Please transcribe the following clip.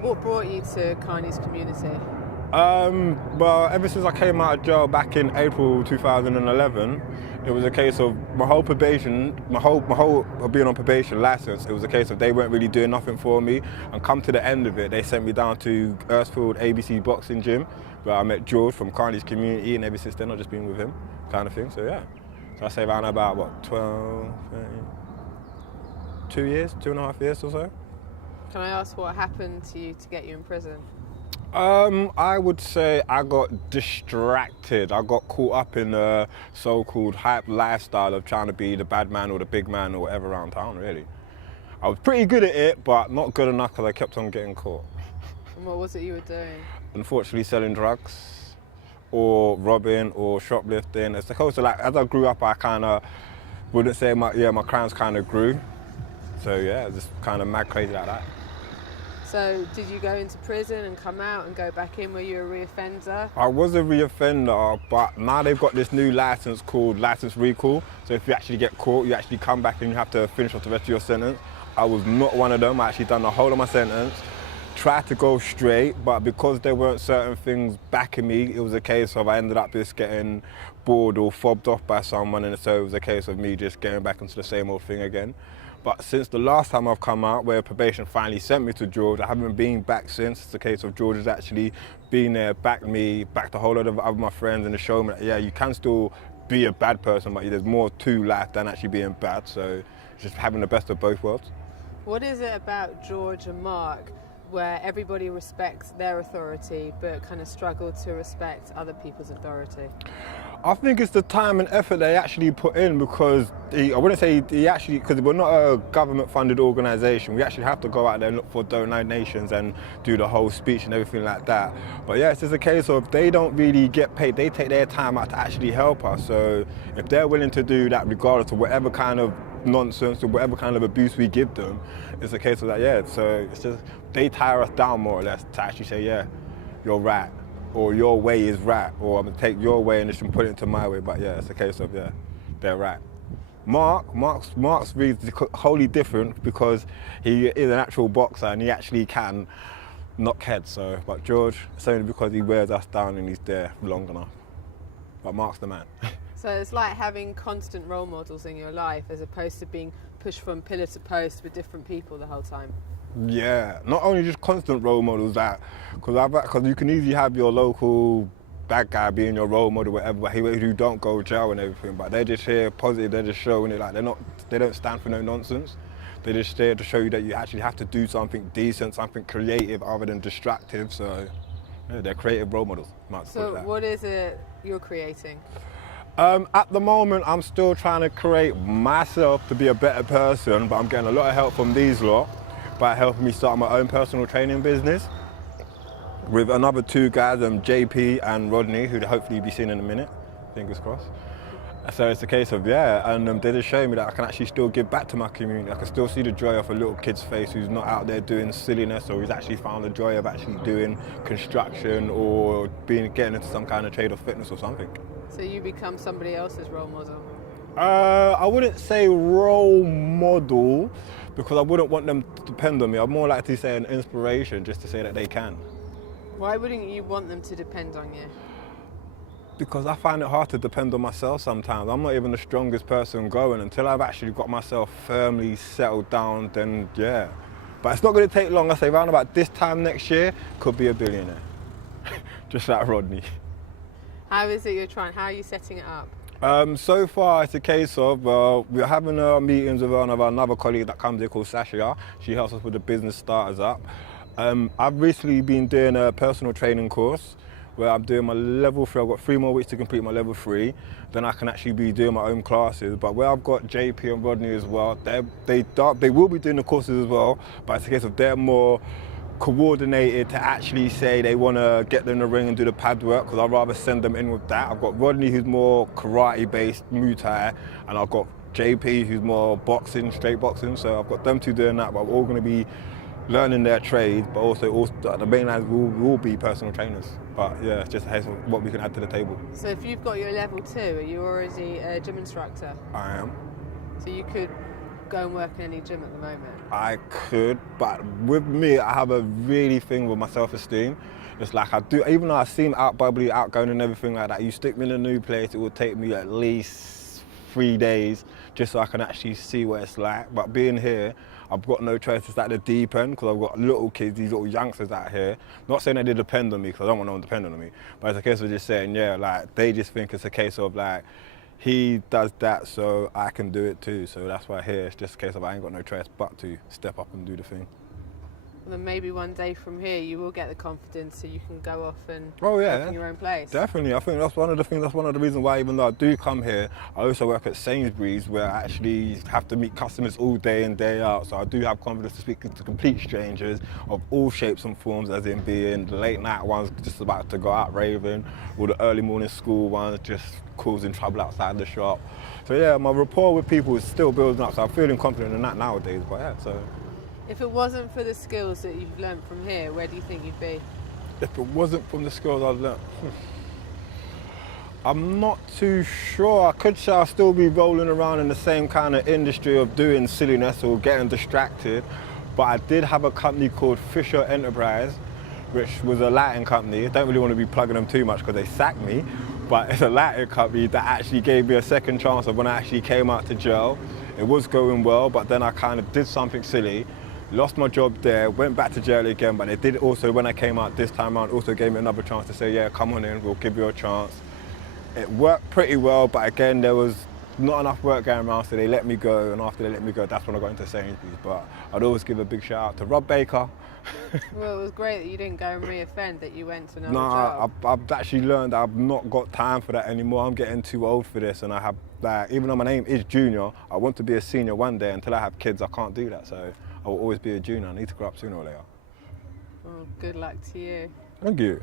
What brought you to Carney's community? Well, ever since I came out of jail back in April 2011, it was a case of my whole being on probation license. It was a case of they weren't really doing nothing for me, and come to the end of it, they sent me down to Earthfield ABC boxing gym, where I met George from Carney's community, and ever since then I've just been with him, kind of thing. So yeah, so I say around about what 12, 13, 2 years, 2.5 years or so. Can I ask what happened to you to get you in prison? I would say I got distracted. I got caught up in the so-called hype lifestyle of trying to be the bad man or the big man or whatever around town, really. I was pretty good at it, but not good enough because I kept on getting caught. And what was it you were doing? Unfortunately, selling drugs or robbing or shoplifting. It's supposed to, like, as I grew up, I kind of wouldn't say my crimes kind of grew. So yeah, just kind of mad crazy like that. So did you go into prison and come out and go back in? Were you a reoffender? I was a reoffender, but now they've got this new license called license recall. So if you actually get caught, you actually come back and you have to finish off the rest of your sentence. I was not one of them. I actually done the whole of my sentence, tried to go straight, but because there weren't certain things backing me, it was a case of I ended up just getting bored or fobbed off by someone, and so it was a case of me just getting back into the same old thing again. But since the last time I've come out, where probation finally sent me to George, I haven't been back since. It's a case of George has actually been there, backed me, backed a whole lot of my friends, and to show me that, yeah, you can still be a bad person, but there's more to life than actually being bad. So just having the best of both worlds. What is it about George and Mark where everybody respects their authority but kind of struggle to respect other people's authority? I think it's the time and effort they actually put in, because I wouldn't say he actually, because we're not a government-funded organisation. We actually have to go out there and look for donations and do the whole speech and everything like that. But yeah, it's just a case of they don't really get paid. They take their time out to actually help us. So if they're willing to do that, regardless of whatever kind of nonsense or whatever kind of abuse we give them, it's a case of that, yeah. So it's just, they tire us down more or less to actually say, yeah, you're right, or your way is right, or I'm gonna take your way and just put it into my way. But yeah, it's a case of, yeah, they're right. Mark's really wholly different because he is an actual boxer and he actually can knock heads. So, but George, it's only because he wears us down and he's there long enough. But Mark's the man. So it's like having constant role models in your life as opposed to being pushed from pillar to post with different people the whole time. Yeah, not only just constant role models, that because you can easily have your local bad guy being your role model, whatever, but who don't go to jail and everything, but they're just here positive, they're just showing it, like they don't stand for no nonsense. They're just there to show you that you actually have to do something decent, something creative other than destructive. So yeah, they're creative role models. So what is it you're creating? At the moment, I'm still trying to create myself to be a better person, but I'm getting a lot of help from these lot by helping me start my own personal training business with another two guys, JP and Rodney, who'd hopefully be seen in a minute, fingers crossed. So it's a case of, yeah, and they just show me that I can actually still give back to my community. I can still see the joy of a little kid's face who's not out there doing silliness, or who's actually found the joy of actually doing construction or getting into some kind of trade or fitness or something. So you become somebody else's role model? I wouldn't say role model, because I wouldn't want them to depend on me. I'd more like to say an inspiration, just to say that they can. Why wouldn't you want them to depend on you? Because I find it hard to depend on myself sometimes. I'm not even the strongest person going. Until I've actually got myself firmly settled down, then yeah. But it's not going to take long. I say around about this time next year, could be a billionaire. Just like Rodney. How is it you're trying? How are you setting it up? So far, it's a case of we're having meetings with another colleague that comes here called Sasha. She helps us with the business starters up. I've recently been doing a personal training course where I'm doing my level 3. I've got 3 more weeks to complete my level 3. Then I can actually be doing my own classes. But where I've got JP and Rodney as well, they will be doing the courses as well, but it's a case of they're more coordinated to actually say they want to get them in the ring and do the pad work, because I'd rather send them in with that. I've got Rodney, who's more karate-based, Muay Thai, and I've got JP, who's more boxing, straight boxing. So I've got them two doing that, but we're all going to be learning their trade, but also the main lines will be personal trainers. But yeah, it's just what we can add to the table. So if you've got your level 2, are you already a gym instructor? I am. So you could go and work in any gym at the moment? I could, but with me, I have a really thing with my self-esteem. It's like I do, even though I seem out bubbly, outgoing and everything like that, you stick me in a new place, it will take me at least 3 days just so I can actually see what it's like. But being here, I've got no choice. It's at the deep end because I've got little kids, these little youngsters out here. Not saying that they depend on me because I don't want no one depending on me, but it's a case of just saying, yeah, like they just think it's a case of like, he does that so I can do it too. So that's why here it's just a case of I ain't got no choice but to step up and do the thing. Well, then maybe one day from here you will get the confidence so you can go off and work in your own place. Definitely. I think that's one of the things, that's one of the reasons why even though I do come here, I also work at Sainsbury's where I actually have to meet customers all day in, day out. So I do have confidence to speak to complete strangers of all shapes and forms, as in being the late night ones just about to go out raving, or the early morning school ones just causing trouble outside the shop. So yeah, my rapport with people is still building up. So I'm feeling confident in that nowadays, but yeah, so. If it wasn't for the skills that you've learnt from here, where do you think you'd be? If it wasn't from the skills I've learnt, I'm not too sure. I could say I'll still be rolling around in the same kind of industry of doing silliness or getting distracted, but I did have a company called Fisher Enterprise, which was a lighting company. I don't really want to be plugging them too much because they sacked me, but it's a lighting company that actually gave me a second chance of when I actually came out to jail. It was going well, but then I kind of did something silly. Lost my job there, went back to jail again, but they did also, when I came out this time around, also gave me another chance to say, yeah, come on in, we'll give you a chance. It worked pretty well, but again, there was not enough work going around, so they let me go, and after they let me go, that's when I got into Sainsbury's. But I'd always give a big shout out to Rob Baker. Well, it was great that you didn't go and re-offend, that you went to another job. I've actually learned that I've not got time for that anymore. I'm getting too old for this, and I have, like, even though my name is Junior, I want to be a senior one day. Until I have kids, I can't do that, so I will always be a junior. I need to grow up sooner or later. Well, good luck to you. Thank you.